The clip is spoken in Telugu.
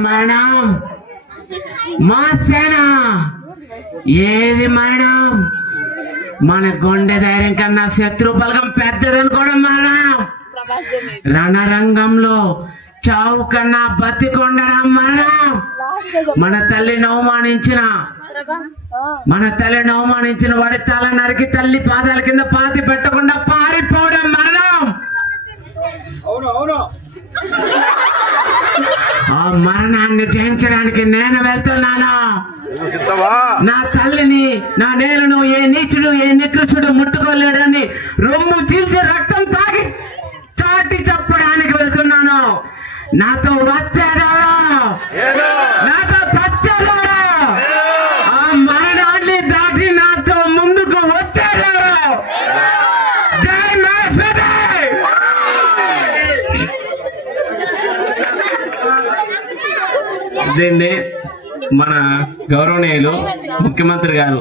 మరణం మా సేన ఏది మరణం మన గుండె ధైర్యం కన్నా శత్రు బలగం పెద్దదనుకోవడం మరణం రణరంగంలో చావు కన్నా బతికొండడం మరణం మన తల్లిని అవమానించిన వాడి తల నరికి తల్లి పాదాల కింద పాతి పెట్టకుండా పారిపోవడం మరణం ఆ మరణాన్ని జయించడానికి నేను వెళ్తున్నాను నా తల్లిని నా నేలను ఏ నీచుడు ఏ నికృష్టుడు ముట్టుకోలేడని రొమ్ము చీల్చి రక్తం తాగి చాటి చెప్పడానికి వెళ్తున్నాను నాతో వచ్చారా నాతో చచ్చారా ఆ మరణాన్ని దాటి నాతో ముందుకు వచ్చారా జై మహేశ్వరి దీన్ని మన గౌరవనీయులు ముఖ్యమంత్రి గారు